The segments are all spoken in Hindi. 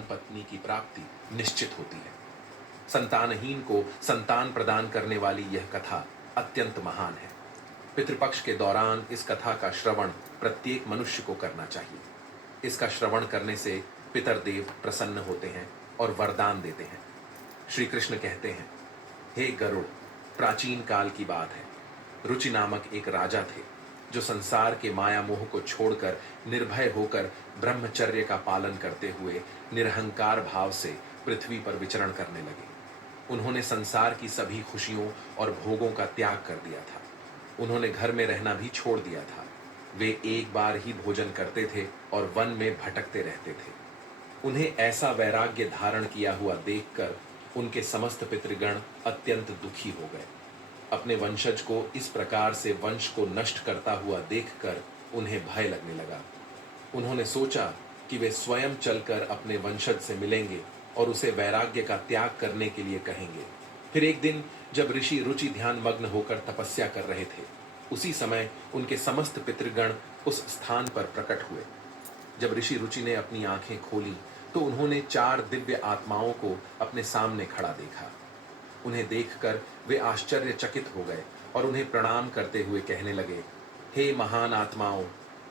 संतान पत्नी की प्राप्ति निश्चित होती है। संतानहीन को संतान प्रदान करने वाली यह कथा अत्यंत महान है। पितृपक्ष के दौरान इस कथा का श्रवण प्रत्येक मनुष्य को करना चाहिए। इसका श्रवण करने से पितरदेव प्रसन्न होते हैं और वरदान देते हैं। श्री कृष्ण कहते हैं, हे गरुड़, प्राचीन काल की बात है। रुचि नामक एक राजा थे जो संसार के माया मोह को छोड़कर निर्भय होकर ब्रह्मचर्य का पालन करते हुए निरहंकार भाव से पृथ्वी पर विचरण करने लगे। उन्होंने संसार की सभी खुशियों और भोगों का त्याग कर दिया था। उन्होंने घर में रहना भी छोड़ दिया था। वे एक बार ही भोजन करते थे और वन में भटकते रहते थे। उन्हें ऐसा वैराग्य धारण किया हुआ देखकर उनके समस्त पितृगण अत्यंत दुखी हो गए। अपने वंशज को इस प्रकार से वंश को नष्ट करता हुआ देखकर उन्हें भय लगने लगा। उन्होंने सोचा कि वे स्वयं चलकर अपने वंशज से मिलेंगे और उसे वैराग्य का त्याग करने के लिए कहेंगे। फिर एक दिन जब ऋषि रुचि ध्यान मग्न होकर तपस्या कर रहे थे, उसी समय उनके समस्त पितृगण उस स्थान पर प्रकट हुए। जब ऋषि रुचि ने अपनी आंखें खोली तो उन्होंने 4 दिव्य आत्माओं को अपने सामने खड़ा देखा। उन्हें देखकर वे आश्चर्यचकित हो गए और उन्हें प्रणाम करते हुए कहने लगे, हे महान आत्माओं,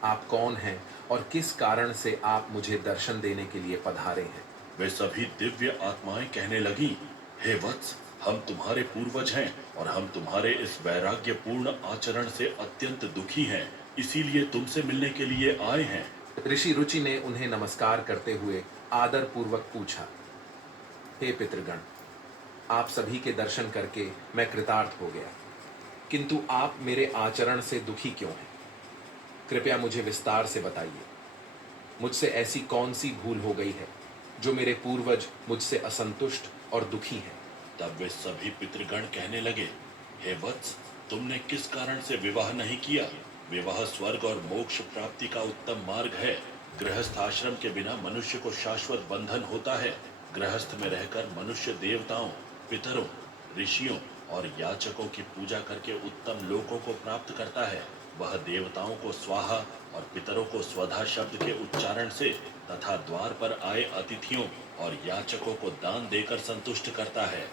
आप कौन हैं और किस कारण से आप मुझे दर्शन देने के लिए पधारे हैं? वे सभी दिव्य आत्माएं कहने लगी, हे वत्स, हम तुम्हारे पूर्वज हैं और हम तुम्हारे इस वैराग्यपूर्ण आचरण से अत्यंत दुखी हैं, इसीलिए तुमसे मिलने के लिए आए हैं। ऋषि रुचि ने उन्हें नमस्कार करते हुए आदर पूर्वक पूछा, हे पितृगण, आप सभी के दर्शन करके मैं कृतार्थ हो गया, किंतु आप मेरे आचरण से दुखी क्यों हैं? कृपया मुझे विस्तार से बताइए। मुझसे ऐसी कौन सी भूल हो गई है जो मेरे पूर्वज मुझसे असंतुष्ट और दुखी हैं? तब वे सभी पितृगण कहने लगे, हे वत्स, तुमने किस कारण से विवाह नहीं किया? विवाह स्वर्ग और मोक्ष प्राप्ति का उत्तम मार्ग है। गृहस्थ आश्रम के बिना मनुष्य को शाश्वत बंधन होता है। गृहस्थ में रहकर मनुष्य देवताओं, पितरों, ऋषियों और याचकों की पूजा करके उत्तम लोकों को प्राप्त करता है। वह देवताओं को स्वाहा और पितरों को स्वधा शब्द के उच्चारण से तथा द्वार पर आए अतिथियों और याचकों को दान देकर संतुष्ट करता है।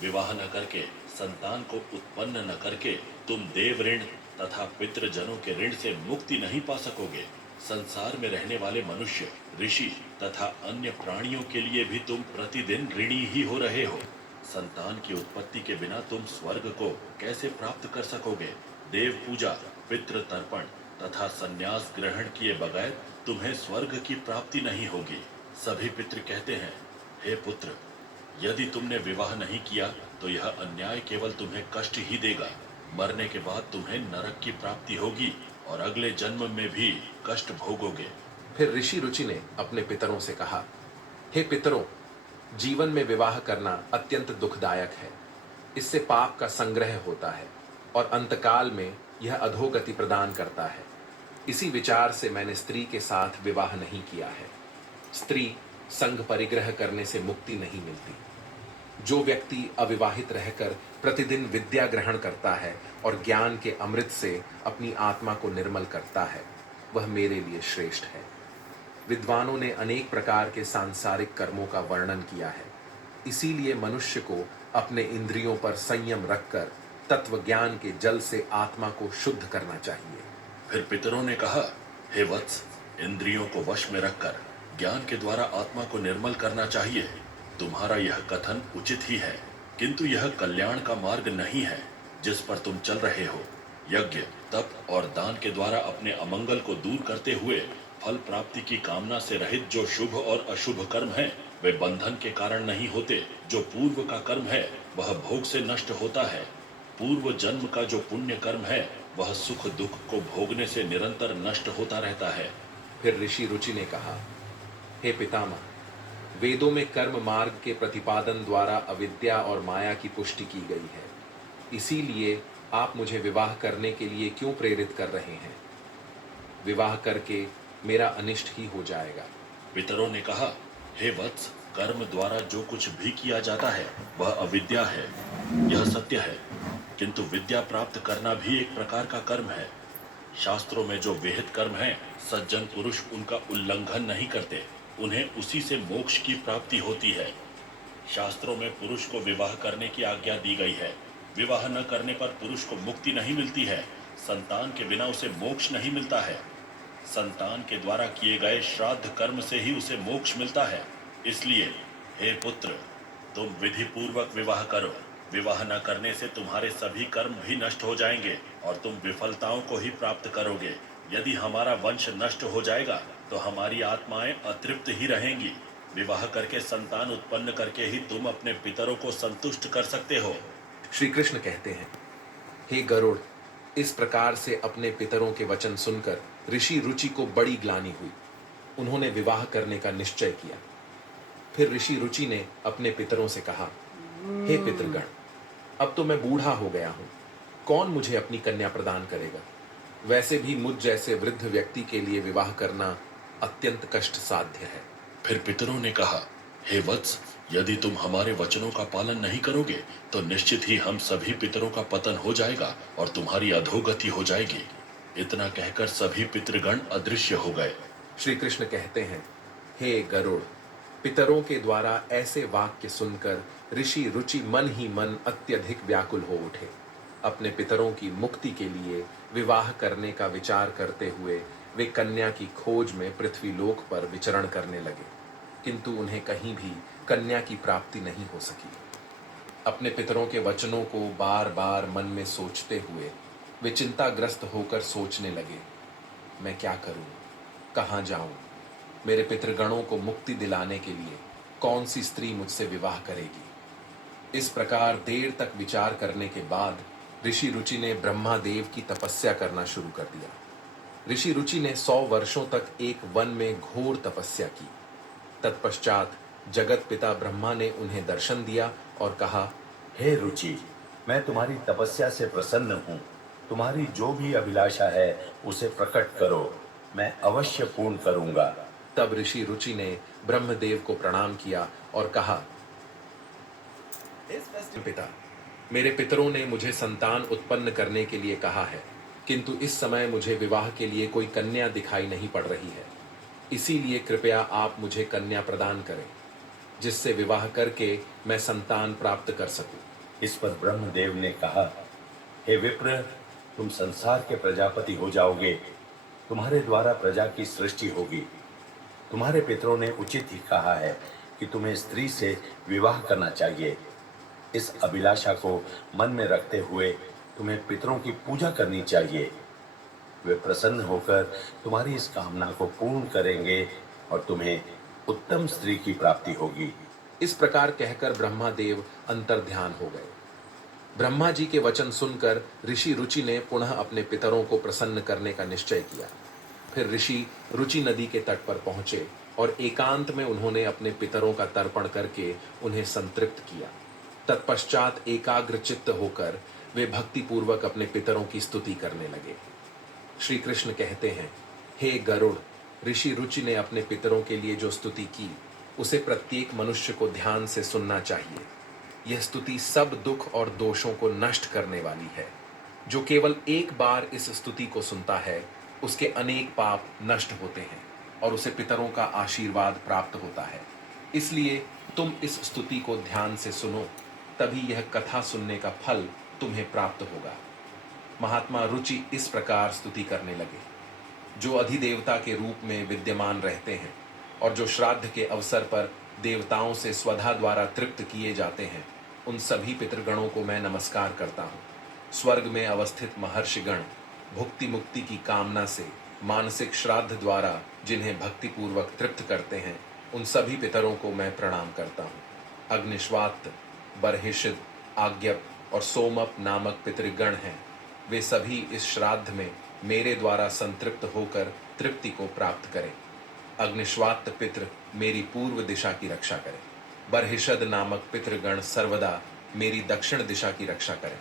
विवाह न करके, संतान को उत्पन्न न करके तुम देव ऋण तथा पितृजनों के ऋण से मुक्ति नहीं पा सकोगे। संसार में रहने वाले मनुष्य, ऋषि तथा अन्य प्राणियों के लिए भी तुम प्रतिदिन ऋणी ही हो रहे हो। संतान की उत्पत्ति के बिना तुम स्वर्ग को कैसे प्राप्त कर सकोगे? देव पूजा, पितृ तर्पण तथा संन्यास ग्रहण किए बगैर तुम्हें स्वर्ग की प्राप्ति नहीं होगी। सभी पितृ कहते हैं, हे पुत्र, यदि तुमने विवाह नहीं किया तो यह अन्याय केवल तुम्हें कष्ट ही देगा। मरने के बाद तुम्हें नरक की प्राप्ति होगी और अगले जन्म में भी कष्ट भोगोगे। फिर ऋषि रुचि ने अपने पितरों से कहा, हे पितरों, जीवन में विवाह करना अत्यंत दुखदायक है। इससे पाप का संग्रह होता है और अंतकाल में यह अधोगति प्रदान करता है। इसी विचार से मैंने स्त्री के साथ विवाह नहीं किया है। स्त्री संग परिग्रह करने से मुक्ति नहीं मिलती। जो व्यक्ति अविवाहित रहकर प्रतिदिन विद्या ग्रहण करता है और ज्ञान के अमृत से अपनी आत्मा को निर्मल करता है, वह मेरे लिए श्रेष्ठ है। विद्वानों ने अनेक प्रकार के सांसारिक कर्मों का वर्णन किया है। इसीलिए मनुष्य को अपने इंद्रियों पर संयम रखकर तत्व ज्ञान के जल से आत्मा को शुद्ध करना चाहिए। फिर पितरों ने कहा, हे वत्स, इंद्रियों को वश में रखकर ज्ञान के द्वारा आत्मा को निर्मल करना चाहिए। तुम्हारा यह कथन उचित ही है, किंतु यह कल्याण का मार्ग नहीं है जिस पर तुम चल रहे हो। यज्ञ, तप और दान के द्वारा अपने अमंगल को दूर करते हुए फल प्राप्ति की कामना से रहित जो शुभ और अशुभ कर्म है, वे बंधन के कारण नहीं होते। जो पूर्व का कर्म है वह भोग से नष्ट होता है। पूर्व जन्म का जो पुण्य कर्म है वह सुख दुख को भोगने से निरंतर नष्ट होता रहता है। फिर ऋषि रुचि ने कहा, हे पितामह, वेदों में कर्म मार्ग के प्रतिपादन द्वारा अविद्या और माया की पुष्टि की गई है। इसीलिए आप मुझे विवाह करने के लिए क्यों प्रेरित कर रहे हैं? विवाह करके मेरा अनिष्ट ही हो जाएगा। पितरों ने कहा, हे वत्स, कर्म द्वारा जो कुछ भी किया जाता है वह अविद्या है, यह सत्य है। किंतु विद्या प्राप्त करना भी एक प्रकार का कर्म है। शास्त्रों में जो विहित कर्म है, सज्जन पुरुष उनका उल्लंघन नहीं करते। उन्हें उसी से मोक्ष की प्राप्ति होती है। शास्त्रों में पुरुष को विवाह करने की आज्ञा दी गई है। विवाह न करने पर पुरुष को मुक्ति नहीं मिलती है। संतान के बिना उसे मोक्ष नहीं मिलता है। संतान के द्वारा किए गए श्राद्ध कर्म से ही उसे मोक्ष मिलता है। इसलिए हे पुत्र, तुम विधि पूर्वक विवाह करो। विवाह न करने से तुम्हारे सभी कर्म भी नष्ट हो जाएंगे और तुम विफलताओं को ही प्राप्त करोगे। यदि हमारा वंश नष्ट हो जाएगा तो हमारी आत्माएं अतृप्त ही रहेंगी। विवाह करके संतान उत्पन्न करके ही तुम अपने पितरों को संतुष्ट कर सकते हो। श्री कृष्ण कहते हैं, हे गरुड़, इस प्रकार से अपने पितरों के वचन सुनकर ऋषि रुचि को बड़ी ग्लानि हुई। उन्होंने विवाह करने का निश्चय किया। फिर ऋषि रुचि ने अपने पितरों से कहा, हे पितृगण, अब तो मैं बूढ़ा हो गया हूं। कौन मुझे अपनी कन्या प्रदान करेगा? वैसे भी मुझ जैसे वृद्ध व्यक्ति के लिए विवाह करना अत्यंत कष्ट साध्य है। फिर पितरों ने कहा, हे वत्स, यदि तुम हमारे वचनों का पालन नहीं करोगे तो निश्चित ही हम सभी पितरों का पतन हो जाएगा और तुम्हारी अधोगति हो जाएगी। इतना कहकर सभी पितृगण अदृश्य हो गए। श्री कृष्ण कहते हैं, हे गरुड़, पितरों के द्वारा ऐसे वाक्य सुनकर ऋषि रुचि मन ही मन अत्यधिक व्याकुल हो उठे। अपने पितरों की मुक्ति के लिए विवाह करने का विचार करते हुए वे कन्या की खोज में पृथ्वीलोक पर विचरण करने लगे, किंतु उन्हें कहीं भी कन्या की प्राप्ति नहीं हो सकी। अपने पितरों के वचनों को बार बार मन में सोचते हुए वे चिंताग्रस्त होकर सोचने लगे, मैं क्या करूं, कहां जाऊं? मेरे पितृगणों को मुक्ति दिलाने के लिए कौन सी स्त्री मुझसे विवाह करेगी? इस प्रकार देर तक विचार करने के बाद ऋषि रुचि ने ब्रह्मादेव की तपस्या करना शुरू कर दिया। ऋषि रुचि ने 100 वर्षों तक एक वन में घोर तपस्या की। तत्पश्चात जगत पिता ब्रह्मा ने उन्हें दर्शन दिया और कहा, हे रुचि, मैं तुम्हारी तपस्या से प्रसन्न हूँ। तुम्हारी जो भी अभिलाषा है उसे प्रकट करो, मैं अवश्य पूर्ण करूंगा। तब ऋषि रुचि ने ब्रह्मदेव को प्रणाम किया और कहा, पिता, मेरे पितरों ने मुझे संतान उत्पन्न करने के लिए कहा है, किंतु इस समय मुझे विवाह के लिए कोई कन्या दिखाई नहीं पड़ रही है। इसीलिए कृपया आप मुझे कन्या प्रदान करें, जिससे विवाह करके मैं संतान प्राप्त कर सकूं। इस पर ब्रह्मदेव ने कहा, हे विप्र, तुम संसार के प्रजापति हो जाओगे। तुम्हारे द्वारा प्रजा की सृष्टि होगी। तुम्हारे पितरों ने उचित ही कहा है कि तुम्हें स्त्री से विवाह करना चाहिए। इस अभिलाषा को मन में रखते हुए तुम्हें पितरों की पूजा करनी चाहिए। वे प्रसन्न होकर तुम्हारी इस कामना को पूर्ण करेंगे और तुम्हें उत्तम स्त्री की प्राप्ति होगी। इस प्रकार कहकर ब्रह्मादेव अंतर्ध्यान हो गए। ब्रह्मा जी के वचन सुनकर ऋषि रुचि ने पुनः अपने पितरों को प्रसन्न करने का निश्चय किया। फिर ऋषि रुचि नदी के तट पर पहुंचे और एकांत में उन्होंने अपने पितरों का तर्पण करके उन्हें संतृप्त किया। तत्पश्चात एकाग्र चित्त होकर वे भक्ति पूर्वक अपने पितरों की स्तुति करने लगे। श्री कृष्ण कहते हैं, हे गरुड़, ऋषि रुचि ने अपने पितरों के लिए जो स्तुति की उसे प्रत्येक मनुष्य को ध्यान से सुनना चाहिए। यह स्तुति सब दुख और दोषों को नष्ट करने वाली है। जो केवल एक बार इस स्तुति को सुनता है उसके अनेक पाप नष्ट होते हैं और उसे पितरों का आशीर्वाद प्राप्त होता है। इसलिए तुम इस स्तुति को ध्यान से सुनो, तभी यह कथा सुनने का फल तुम्हें प्राप्त होगा। महात्मा रुचि इस प्रकार स्तुति करने लगे। जो अधिदेवता के रूप में विद्यमान रहते हैं और जो श्राद्ध के अवसर पर देवताओं से स्वधा द्वारा तृप्त किए जाते हैं, उन सभी पितृगणों को मैं नमस्कार करता हूँ। स्वर्ग में अवस्थित महर्षिगण भुक्ति मुक्ति की कामना से मानसिक श्राद्ध द्वारा जिन्हें भक्ति पूर्वक तृप्त करते हैं, उन सभी पितरों को मैं प्रणाम करता हूँ। अग्निश्वात, बर्हिषद, आज्ञप और सोमप नामक पितृगण हैं। वे सभी इस श्राद्ध में मेरे द्वारा संतृप्त होकर तृप्ति को प्राप्त करें। अग्निश्वात पितृ मेरी पूर्व दिशा की रक्षा करें। बर्हिषद नामक पितृगण सर्वदा मेरी दक्षिण दिशा की रक्षा करें।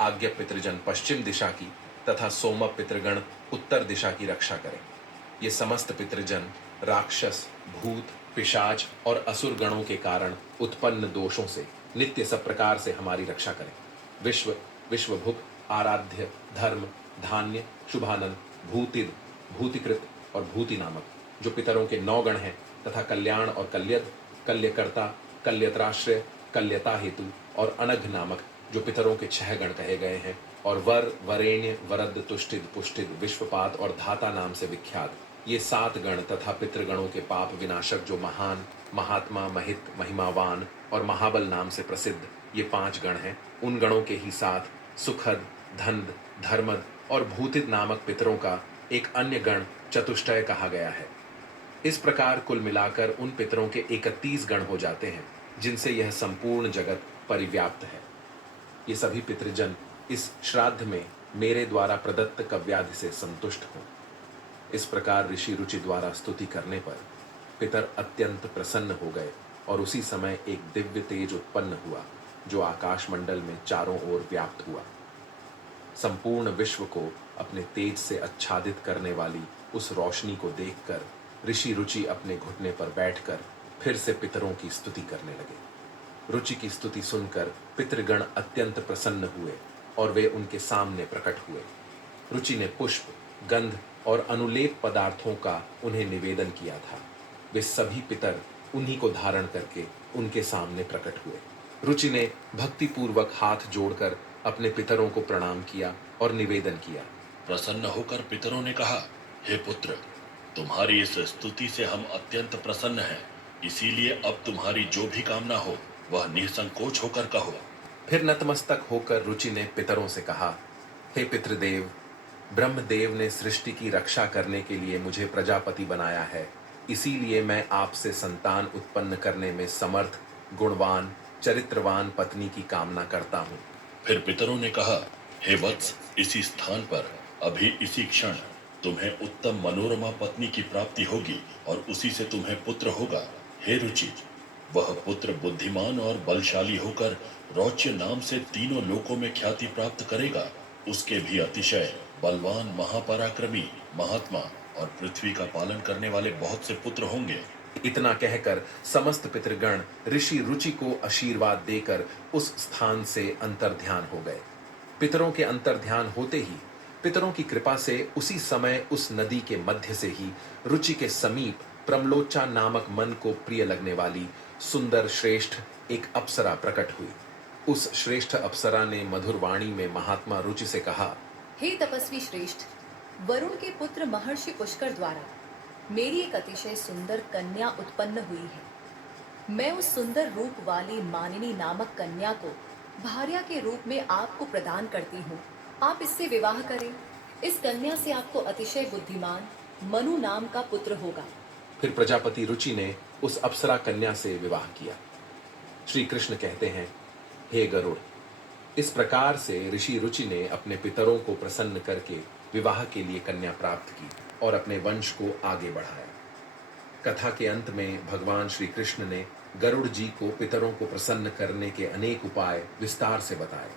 आज्ञप पितृजन पश्चिम दिशा की तथा सोमप पितृगण उत्तर दिशा की रक्षा करें। ये समस्त पितृजन राक्षस, भूत, पिशाच और असुर गणों के कारण उत्पन्न दोषों से नित्य सब प्रकार से हमारी रक्षा करें। विश्व, विश्वभुक, आराध्य, धर्म, धान्य, शुभानंद, भूतिद, भूतिकृत और भूति नामक जो पितरों के 9 गण हैं, तथा कल्याण और कल्यद, कल्यकर्ता, कल्यत्राश्रय, कल्यता हेतु और अनघ नामक जो पितरों के 6 गण कहे गए हैं, और वर, वरेण्य, वरद, तुष्टिद, पुष्टिद, विश्वपात और धाता नाम से विख्यात ये 7 गण तथा पितृगणों के पाप विनाशक जो महान, महात्मा, महित, महिमावान और महाबल नाम से प्रसिद्ध ये 5 गण हैं, उन गणों के ही साथ सुखद, धन्द, धर्मद और भूतिद नामक पितरों का एक अन्य गण चतुष्टय कहा गया है। इस प्रकार कुल मिलाकर उन पितरों के 31 गण हो जाते हैं, जिनसे यह संपूर्ण जगत परिव्याप्त है। ये सभी पितृजन इस श्राद्ध में मेरे द्वारा प्रदत्त कव्याधि से संतुष्ट हों। इस प्रकार ऋषि रुचि द्वारा स्तुति करने पर पितर अत्यंत प्रसन्न हो गए और उसी समय एक दिव्य तेज उत्पन्न हुआ जो आकाश मंडल में चारों ओर व्याप्त हुआ। संपूर्ण विश्व को अपने तेज से आच्छादित करने वाली उस रोशनी को देखकर ऋषि रुचि अपने घुटने पर बैठकर फिर से पितरों की स्तुति करने लगे। रुचि की स्तुति सुनकर पितृगण अत्यंत प्रसन्न हुए और वे उनके सामने प्रकट हुए। रुचि ने पुष्प, गंध और अनुलेप पदार्थों का उन्हें निवेदन किया था। वे सभी पितर उन्हीं को धारण करके उनके सामने प्रकट हुए। रुचि ने भक्तिपूर्वक हाथ जोड़कर अपने पितरों को प्रणाम किया और निवेदन किया। प्रसन्न होकर पितरों ने कहा, हे पुत्र, तुम्हारी इस स्तुति से हम अत्यंत प्रसन्न हैं, इसीलिए अब तुम्हारी जो भी कामना हो वह निसंकोच होकर कहो। फिर नतमस्तक होकर रुचि ने पितरों से कहा, हे पितृदेव, ब्रह्मदेव ने सृष्टि की रक्षा करने के लिए मुझे प्रजापति बनाया है, इसीलिए मैं आपसे संतान उत्पन्न करने में समर्थ, गुणवान, चरित्रवान पत्नी की कामना करता हूँ। फिर पितरों ने कहा, हे वत्स, इसी स्थान पर अभी इसी क्षण तुम्हें उत्तम मनोरमा पत्नी की प्राप्ति होगी और उसी से तुम्हें पुत्र होगा। हे रुचि, वह पुत्र बुद्धिमान और बलशाली होकर रौच्य नाम से तीनों लोकों में ख्याति प्राप्त करेगा। उसके भी अतिशय बलवान, महापराक्रमी, महात्मा और पृथ्वी का पालन करने वाले बहुत से पुत्र होंगे। इतना कहकर समस्त पितृगण ऋषि रुचि को आशीर्वाद देकर उस स्थान से अंतर्ध्यान हो गए। पितरों के अंतर्ध्यान होते ही पितरों की कृपा से उसी समय उस नदी के मध्य से ही रुचि के समीप प्रमलोचा नामक मन को प्रिय लगने वाली सुंदर श्रेष्ठ एक अप्सरा प्रकट हुई। उस श्रेष्ठ अप्सरा ने मधुर वाणी में महात्मा रुचि से कहा, हे तपस्वी श्रेष्ठ, वरुण के पुत्र महर्षि पुष्कर द्वारा मेरी एक अतिशय सुंदर कन्या उत्पन्न हुई है। मैं उस सुंदर रूप वाली मानिनी नामक कन्या को भार्या के रूप में आपको प्रदान करती हूँ। आप इससे विवाह करें। इस कन्या से आपको अतिशय बुद्धिमान मनु नाम का पुत्र होगा। फिर प्रजापति रुचि ने उस अप्सरा कन्या से विवाह किया। श्री कृष्ण कहते हैं, हे गरुड़, इस प्रकार से ऋषि रुचि ने अपने पितरों को प्रसन्न करके विवाह के लिए कन्या प्राप्त की और अपने वंश को आगे बढ़ाया। कथा के अंत में भगवान श्री कृष्ण ने गरुड़ जी को पितरों को प्रसन्न करने के अनेक उपाय विस्तार से बताए।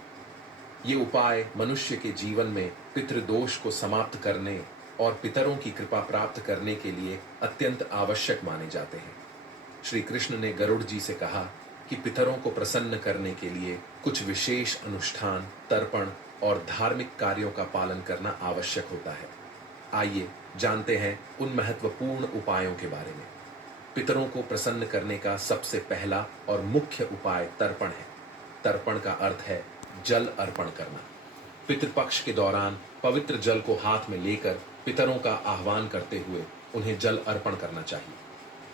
ये उपाय मनुष्य के जीवन में पितृदोष को समाप्त करने और पितरों की कृपा प्राप्त करने के लिए अत्यंत आवश्यक माने जाते हैं। श्री कृष्ण ने गरुड़ जी से कहा कि पितरों को प्रसन्न करने के लिए कुछ विशेष अनुष्ठान, तर्पण और धार्मिक कार्यों का पालन करना आवश्यक होता है। आइए जानते हैं उन महत्वपूर्ण उपायों के बारे में। पितरों को प्रसन्न करने का सबसे पहला और मुख्य उपाय तर्पण है। तर्पण का अर्थ है जल अर्पण करना। पितृपक्ष के दौरान पवित्र जल को हाथ में लेकर पितरों का आह्वान करते हुए उन्हें जल अर्पण करना चाहिए।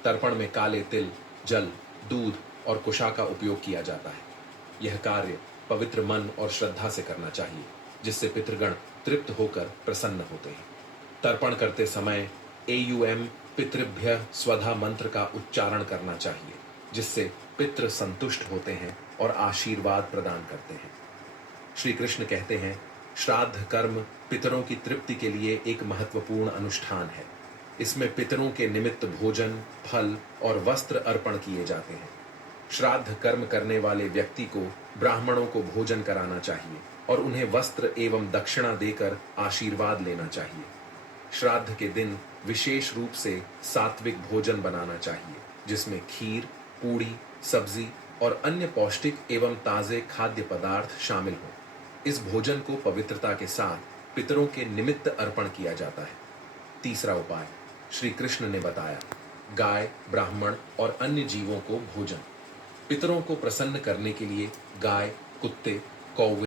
तर्पण में काले तिल, जल, दूध और कुशा का उपयोग किया जाता है। यह कार्य पवित्र मन और श्रद्धा से करना चाहिए, जिससे पितृगण तृप्त होकर प्रसन्न होते हैं। तर्पण करते समय एयुएम पितृभ्य स्वधा मंत्र का उच्चारण करना चाहिए, जिससे पितृ संतुष्ट होते हैं और आशीर्वाद प्रदान करते हैं। श्री कृष्ण कहते हैं, श्राद्ध कर्म पितरों की तृप्ति के लिए एक महत्वपूर्ण अनुष्ठान है। इसमें पितरों के निमित्त भोजन, फल और वस्त्र अर्पण किए जाते हैं। श्राद्ध कर्म करने वाले व्यक्ति को ब्राह्मणों को भोजन कराना चाहिए और उन्हें वस्त्र एवं दक्षिणा देकर आशीर्वाद लेना चाहिए। श्राद्ध के दिन विशेष रूप से सात्विक भोजन बनाना चाहिए, जिसमें खीर, पूड़ी, सब्जी और अन्य पौष्टिक एवं ताजे खाद्य पदार्थ शामिल हों। इस भोजन को पवित्रता के साथ पितरों के निमित्त अर्पण किया जाता है। तीसरा उपाय श्री कृष्ण ने बताया गाय, ब्राह्मण और अन्य जीवों को भोजन। पितरों को प्रसन्न करने के लिए गाय, कुत्ते, कौवे